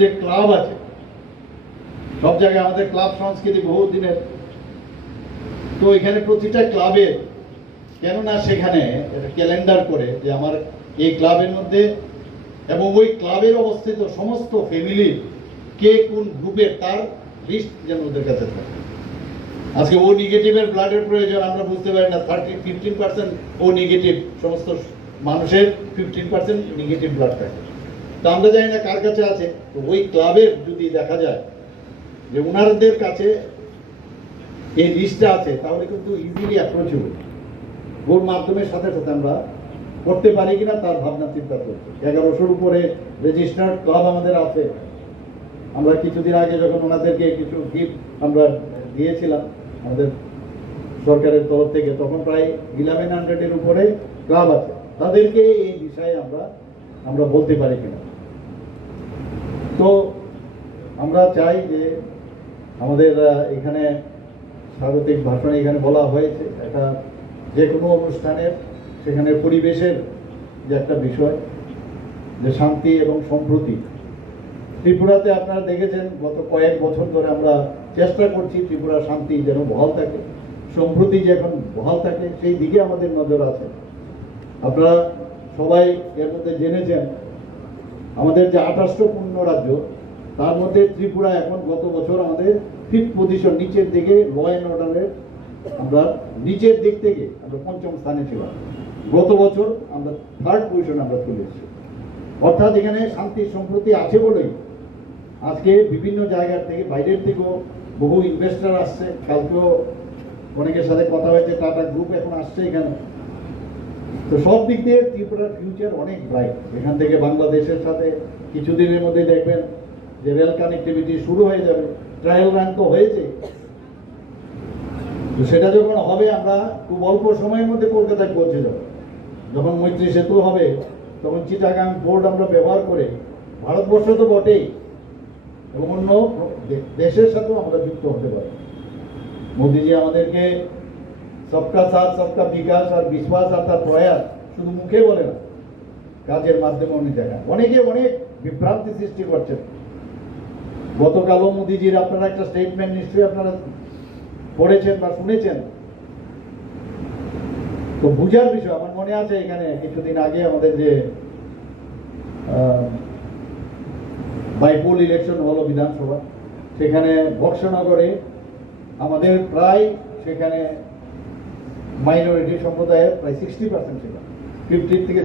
যে ক্লাব আছে, সব জায়গায় আমাদের ক্লাব সংস্কৃতি বহু দিনের। তো এখানে প্রতিটা ক্লাবের কেননা সেখানে ক্যালেন্ডার করে যে আমার এই ক্লাবের মধ্যে এবং ওই ক্লাবের অবস্থিত সমস্ত ফ্যামিলির কে কোন গ্রুপের তার লিস্ট যেন ওদের কাছে থাকে। আজকে ও নেগেটিভের ব্লাডের প্রয়োজন, আমরা বুঝতে পারি না thirty fifteen percent O negative সমস্ত মানুষের ফিফটিন পার্সেন্ট নেগেটিভ ব্লাড থাকে। তো আমরা জানি না কার কাছে আছে। তো ওই ক্লাবের যদি দেখা যায় যে ওনারদের কাছে এই লিস্টটা আছে, তাহলে কিন্তু ইজিলি অ্যাপ্রোচ হবে। ওর মাধ্যমে সাথে সাথে আমরা করতে পারি কিনা তার ভাবনা, চিন্তা করছি এগারোশোর উপরে রেজিস্টার্ড ক্লাব আমাদের আছে। আমরা কিছুদিন আগে যখন ওনাদেরকে কিছু গিফট আমরা দিয়েছিলাম আমাদের সরকারের তরফ থেকে, তখন প্রায় ইলেভেন হান্ড্রেডের উপরে ক্লাব আছে। তাদেরকে এই বিষয়ে আমরা আমরা বলতে পারি কিনা। তো আমরা চাই যে আমাদের এখানে স্বাগতিক ভাষণে এখানে বলা হয়েছে একটা যে কোনো অনুষ্ঠানের সেখানে পরিবেশের যে একটা বিষয়, যে শান্তি এবং সম্প্রতি। ত্রিপুরাতে আপনারা দেখেছেন, গত কয়েক বছর ধরে আমরা চেষ্টা করছি ত্রিপুরা শান্তি যেন বহাল থাকে, সম্প্রতি যে এখন বহাল থাকে, সেই দিকে আমাদের নজর আছে। আপনারা সবাই এর মধ্যে জেনেছেন আমাদের যে আঠাশটো পূর্ণ রাজ্য তার মধ্যে ত্রিপুরা এখন গত বছর আমাদের ফিফথ পজিশন নিচের দিকে ল অ্যান্ড অর্ডারের আমরা নিচের দিক থেকে আমরা পঞ্চম স্থানে ছিলাম। গত বছর আমরা থার্ড পজিশন আমরা চলে এসেছি। অর্থাৎ এখানে শান্তি সম্প্রতি আছে বলেই আজকে বিভিন্ন জায়গার থেকে, বাইরের থেকেও বহু ইনভেস্টর আসছে। কালকেও অনেকের সাথে কথা হয়েছে টাটা গ্রুপ এখন আসছে এখানে। তো সব দিক দিয়ে ত্রিপুরার ফিউচার অনেক ব্রাইট এখান থেকে বাংলাদেশের সাথে কিছুদিনের মধ্যে দেখবেন যে রেল কানেক্টিভিটি শুরু হয়ে যাবে। ট্রায়াল রান তো হয়েছে। তো সেটা যখন হবে, আমরা খুব অল্প সময়ের মধ্যে কলকাতায় পৌঁছে যাব। যখন মৈত্রী সেতু হবে, তখন চিটাগাং পোর্ট আমরা ব্যবহার করে, ভারতবর্ষ তো বটেই, এবং অন্য দেশের সাথেও আমরা যুক্ত হতে পারি। মোদিজি আমাদেরকে সবকা সাথ, সবকা বিকাশ আর বিশ্বাস আর তার প্রয়াস শুধু মুখে বলে না, কাজের মাধ্যমে উনি দেখান। অনেকে অনেক বিভ্রান্তি সৃষ্টি করছেন। গতকালও মোদিজির আপনারা একটা স্টেটমেন্ট নিশ্চয়ই আপনারা পড়েছেন বা শুনেছেন। তো বুঝার বিষয়, আমার মনে আছে এখানে কিছুদিন আগে আমাদের যে বাইপোল ইলেকশন হলো বিধানসভা, সেখানে বক্সনগরে আমাদের প্রায় সেখানে মাইনরিটি সম্প্রদায়ের প্রায় সিক্সটি পার্সেন্ট ছিল। ফিফটির থেকে